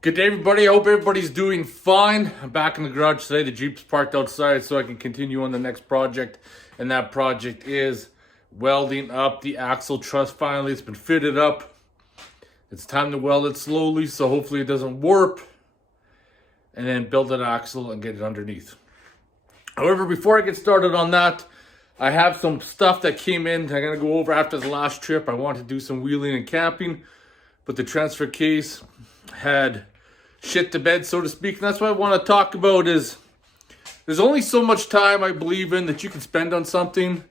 Good day, everybody. I hope everybody's doing fine. I'm back in the garage today. The Jeep's parked outside so I can continue on the next project. And that project is welding up the axle truss. Finally, it's been fitted up. It's time to weld it slowly so hopefully it doesn't warp. And then build an axle and get it underneath. However, before I get started on that, I have some stuff that came in. I'm going to go over after the last trip. I wanted to do some wheeling and camping, but the transfer case had shit to bed, so to speak. And that's what I want to talk about is there's only so much time I believe in that you can spend on something.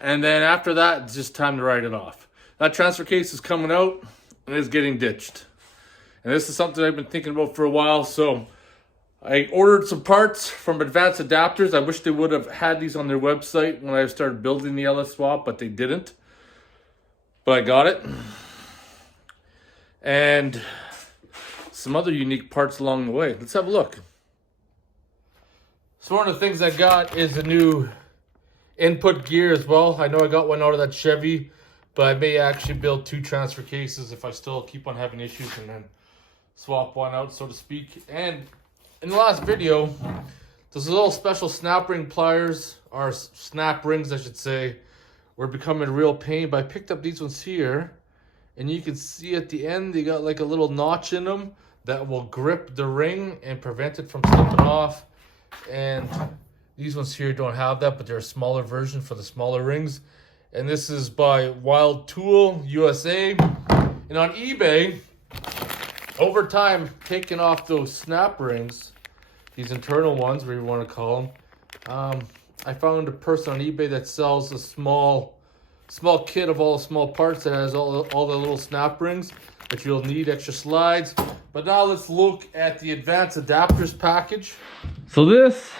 And then after that, it's just time to write it off. That transfer case is coming out and it's getting ditched. And this is something I've been thinking about for a while. So I ordered some parts from Advanced Adapters. I wish they would have had these on their website when I started building the LS swap, but they didn't. But I got it. And some other unique parts along the way. Let's have a look. So one of the things I got is a new input gear as well. I know I got one out of that Chevy, but I may actually build two transfer cases if I still keep on having issues and then swap one out, so to speak. And in the last video, those little special snap ring pliers, or snap rings I should say, were becoming a real pain. But I picked up these ones here, and you can see at the end they got like a little notch in them that will grip the ring and prevent it from slipping off. And these ones here don't have that, but they're a smaller version for the smaller rings. And this is by Wild Tool USA. And on eBay, over time, taking off those snap rings, these internal ones, whatever you want to call them, I found a person on eBay that sells a small kit of all the small parts that has all the little snap rings, but you'll need extra slides. But now let's look at the Advanced Adapters package. So this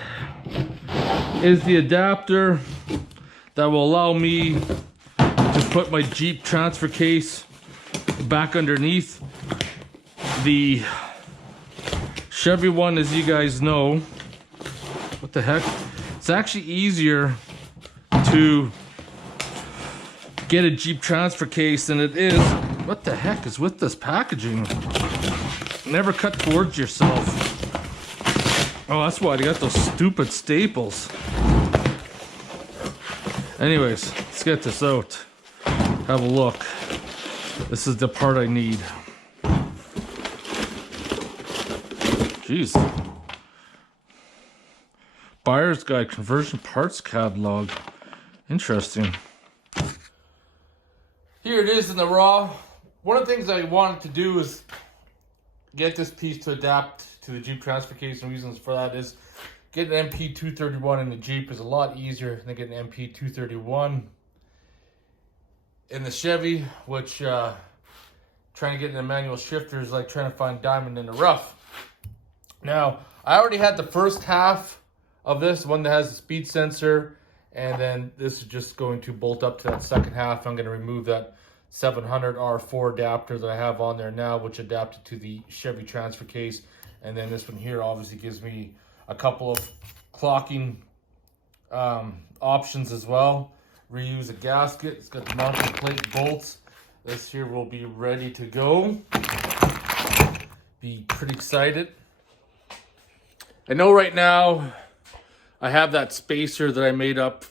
is the adapter that will allow me to put my Jeep transfer case back underneath. The Chevy one, as you guys know, what the heck? It's actually easier to get a Jeep transfer case than it is. What the heck is with this packaging? Never cut towards yourself. Oh, that's why they got those stupid staples. Anyways, let's get this out. Have a look. This is the part I need. Jeez. Buyer's Guide Conversion Parts Catalog. Interesting. Here it is in the raw. One of the things I wanted to do is get this piece to adapt to the Jeep transfer case, and reasons for that is getting an MP231 in the Jeep is a lot easier than getting an MP231 in the Chevy, which trying to get in a manual shifter is like trying to find diamond in the rough. Now, I already had the first half of this, one that has the speed sensor, and then this is just going to bolt up to that second half. I'm going to remove that 700 R4 adapter that I have on there now, which adapted to the Chevy transfer case. And then this one here obviously gives me a couple of clocking options as well. Reuse a gasket. It's got the mounting plate bolts. This here will be ready to go. Be pretty excited. I know right now I have that spacer that I made up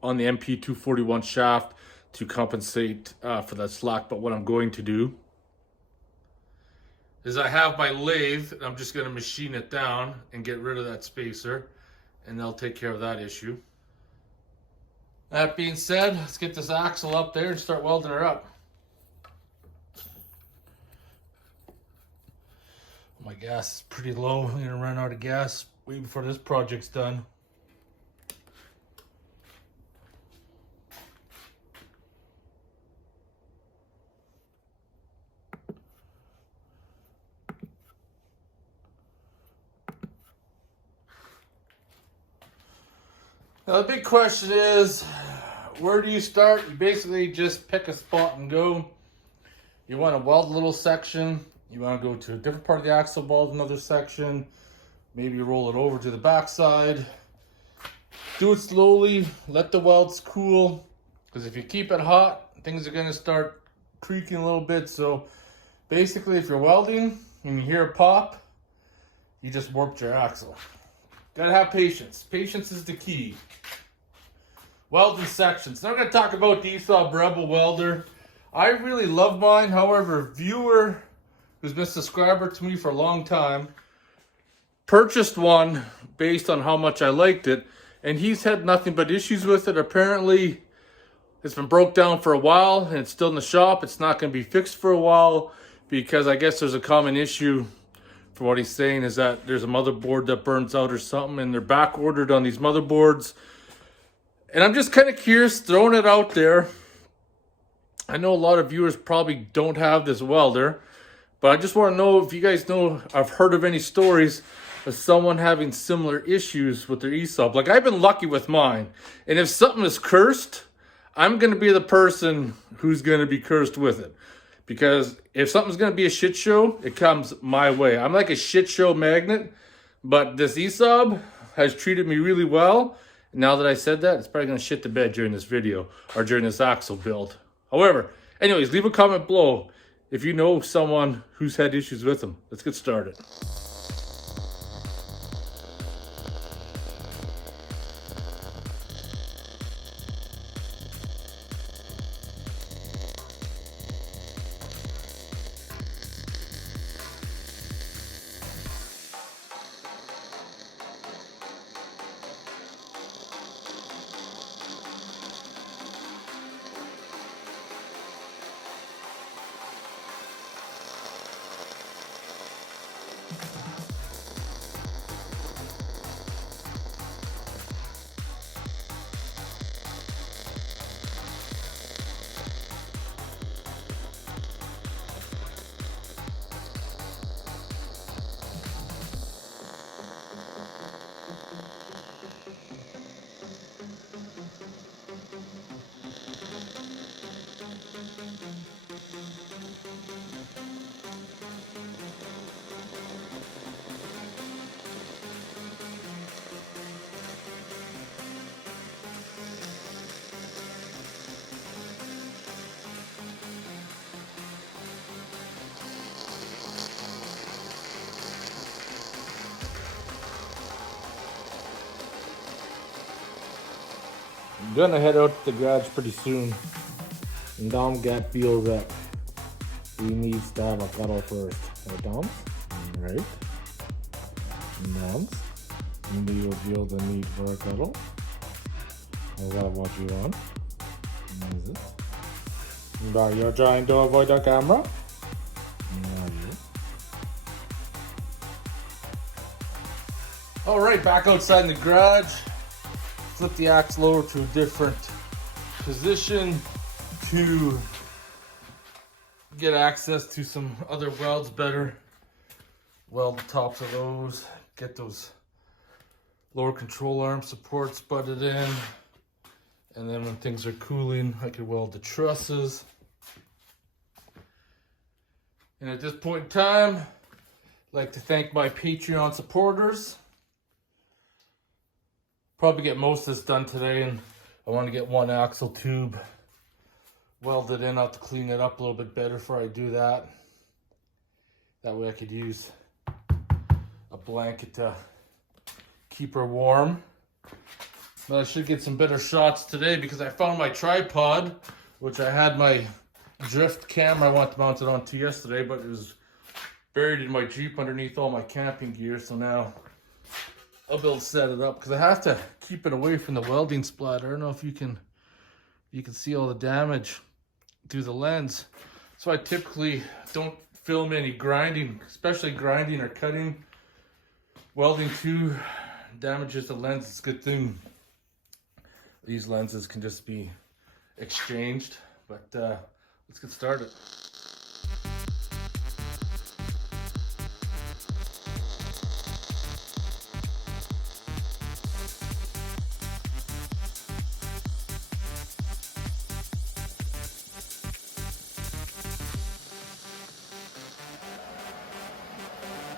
on the MP241 shaft to compensate for that slack, but what I'm going to do is I have my lathe, and I'm just going to machine it down and get rid of that spacer, and they'll take care of that issue. That being said, let's get this axle up there and start welding her up. My gas is pretty low. I'm going to run out of gas way before this project's done. Now the big question is, where do you start? You basically just pick a spot and go. You want to weld a little section. You want to go to a different part of the axle, weld another section. Maybe roll it over to the backside. Do it slowly. Let the welds cool. Because if you keep it hot, things are going to start creaking a little bit. So basically, if you're welding, when you hear a pop, you just warped your axle. Gotta have patience. Patience is the key. Welding sections. Now I'm gonna talk about the esab Rebel welder. I really love mine. However, a viewer who's been a subscriber to me for a long time purchased one based on how much I liked it, and he's had nothing but issues with it. Apparently, it's been broke down for a while, and it's still in the shop. It's not going to be fixed for a while because I guess there's a common issue, for what he's saying, is that there's a motherboard that burns out or something, and they're back ordered on these motherboards. And I'm just kind of curious, throwing it out there. I know a lot of viewers probably don't have this welder, but I just want to know if you guys know, I've heard of any stories of someone having similar issues with their esab. Like, I've been lucky with mine. And if something is cursed, I'm going to be the person who's going to be cursed with it. Because if something's going to be a shit show, it comes my way. I'm like a shit show magnet, but this esab has treated me really well. Now that I said that, it's probably going to shit the bed during this video or during this axle build. However, anyways, leave a comment below if you know someone who's had issues with them. Let's get started. I'm gonna head out to the garage pretty soon, and Dom Gap feels that he needs to have a cuddle first. Right, Dom? Right. Dom? Maybe you'll feel the need for a cuddle. Is that what you want? Is it? But you're trying to avoid the camera? Alright, back outside in the garage. Flip the axle over to a different position to get access to some other welds better. Weld the tops of those, get those lower control arm supports butted in, and then when things are cooling, I can weld the trusses. And at this point in time, I'd like to thank my Patreon supporters. Probably get most of this done today, and I want to get one axle tube welded in. I'll have to clean it up a little bit better before I do that. That way I could use a blanket to keep her warm. But I should get some better shots today because I found my tripod, which I had my drift camera I wanted to mount it onto yesterday, but it was buried in my Jeep underneath all my camping gear. So now I'll be able to set it up because I have to keep it away from the welding splatter. I don't know if you can see all the damage through the lens. So I typically don't film any grinding, especially grinding or cutting. Welding too damages the lens. It's a good thing these lenses can just be exchanged. But let's get started.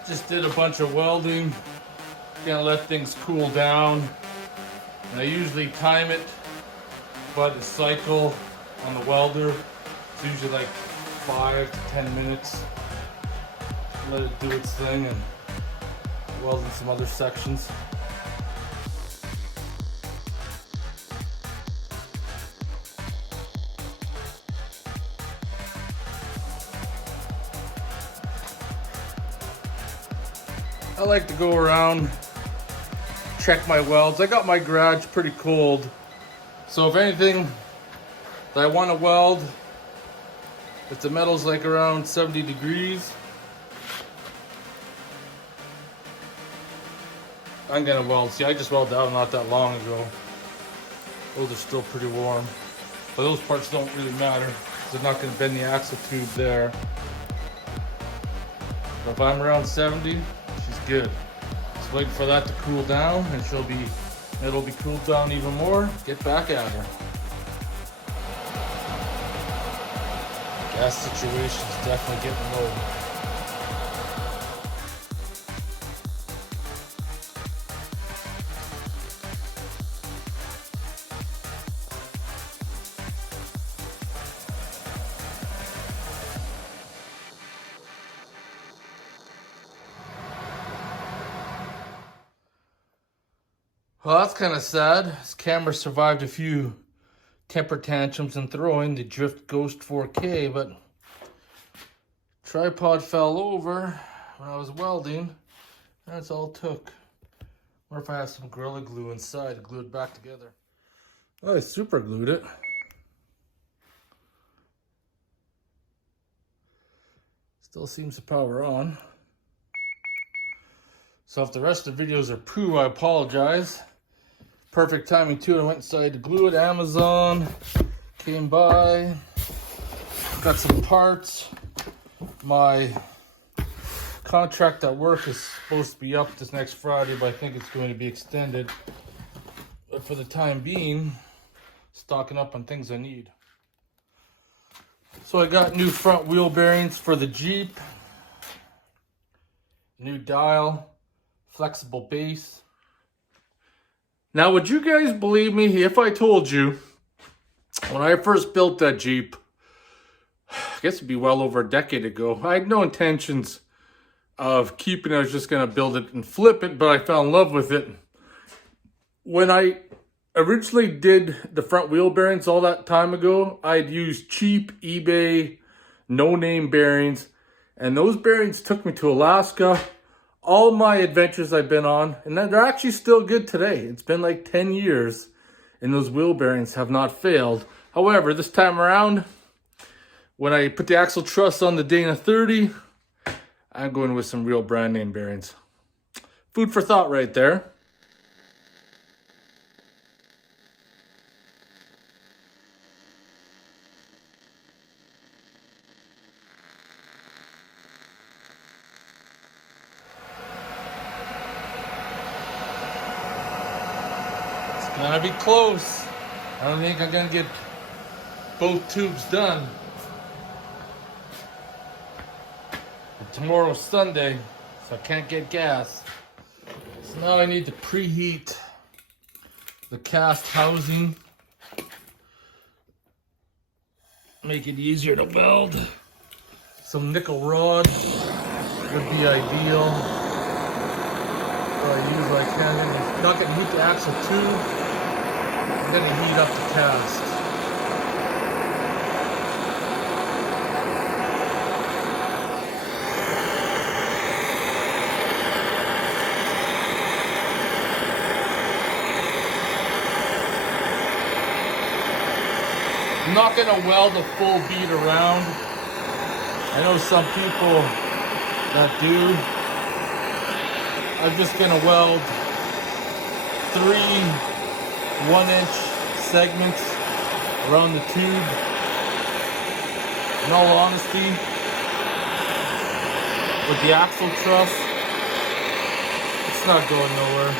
Just did a bunch of welding, gonna let things cool down. And I usually time it by the cycle on the welder. It's usually like 5 to 10 minutes. let it do its thing and weld in some other sections. I like to go around, check my welds. I got my garage pretty cold, so if anything that I want to weld, if the metal's like around 70 degrees, I'm gonna weld. See, I just welded out not that long ago. Those are still pretty warm, but those parts don't really matter because they're not gonna bend the axle tube there. But if I'm around 70, she's good. Just wait for that to cool down, and it'll be cooled down even more. Get back at her. Gas situation's definitely getting low. Well, that's kind of sad. This camera survived a few temper tantrums and throwing the Drift Ghost 4K, but tripod fell over when I was welding. That's all it took. Or if I had some Gorilla Glue inside to glue it back together. Oh, I super glued it. Still seems to power on. So if the rest of the videos are poo, I apologize. Perfect timing too. I went inside to glue it. Amazon came by. Got some parts. My contract at work is supposed to be up this next Friday, but I think it's going to be extended. But for the time being, stocking up on things I need. So I got new front wheel bearings for the Jeep. New dial. Flexible base. Now, would you guys believe me if I told you when I first built that Jeep, I guess it'd be well over a decade ago, I had no intentions of keeping it. I was just going to build it and flip it, but I fell in love with it. When I originally did the front wheel bearings all that time ago, I'd used cheap eBay, no-name bearings, and those bearings took me to Alaska. All my adventures I've been on, and they're actually still good today. It's been like 10 years, and those wheel bearings have not failed. However, this time around, when I put the axle truss on the Dana 30, I'm going with some real brand name bearings. Food for thought right there. Gonna be close. I don't think I'm gonna get both tubes done. But tomorrow's Sunday, so I can't get gas. So now I need to preheat the cast housing. Make it easier to weld. Some nickel rod would be ideal. Or I use what I can. Not gonna heat the axle tube. I'm going to heat up the cast. I'm not going to weld a full bead around. I know some people that do. I'm just going to weld 3 1-inch segments around the tube. In all honesty, with the axle truss, it's not going nowhere.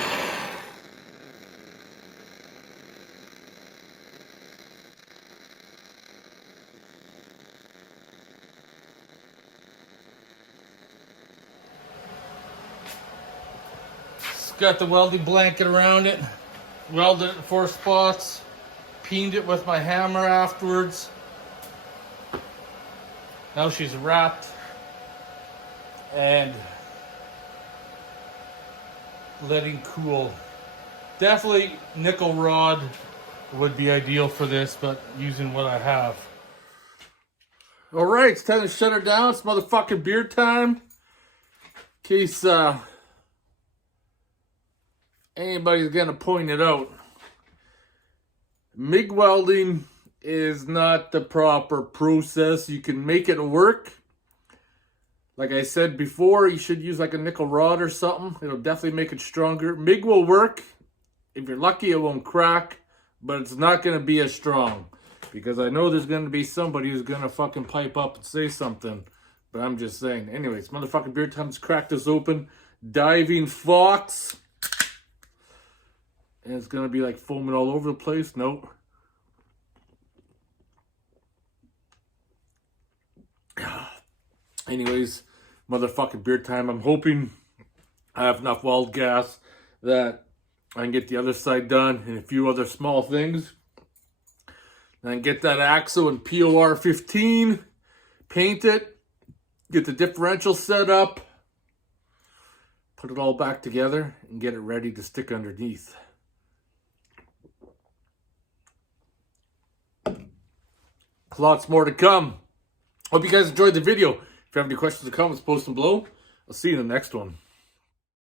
It's got the welding blanket around it. Welded it in 4 spots, peened it with my hammer afterwards. Now she's wrapped. and letting cool. Definitely nickel rod would be ideal for this, but using what I have. All right, it's time to shut her down. It's motherfucking beer time. In case anybody's gonna point it out. MIG welding is not the proper process. You can make it work. Like I said before, you should use like a nickel rod or something. It'll definitely make it stronger. MIG will work. If you're lucky, it won't crack, but it's not going to be as strong. Because I know there's going to be somebody who's going to fucking pipe up and say something. But I'm just saying. Anyways, motherfucking beer time. Let's crack this open. Diving Fox. And it's going to be like foaming all over the place. Nope. Anyways, motherfucking beer time. I'm hoping I have enough weld gas that I can get the other side done and a few other small things. Then get that axle in POR 15, paint it, get the differential set up, put it all back together, and get it ready to stick underneath. Lots more to come. Hope you guys enjoyed the video. If you have any questions or comments, post them below. I'll see you in the next one.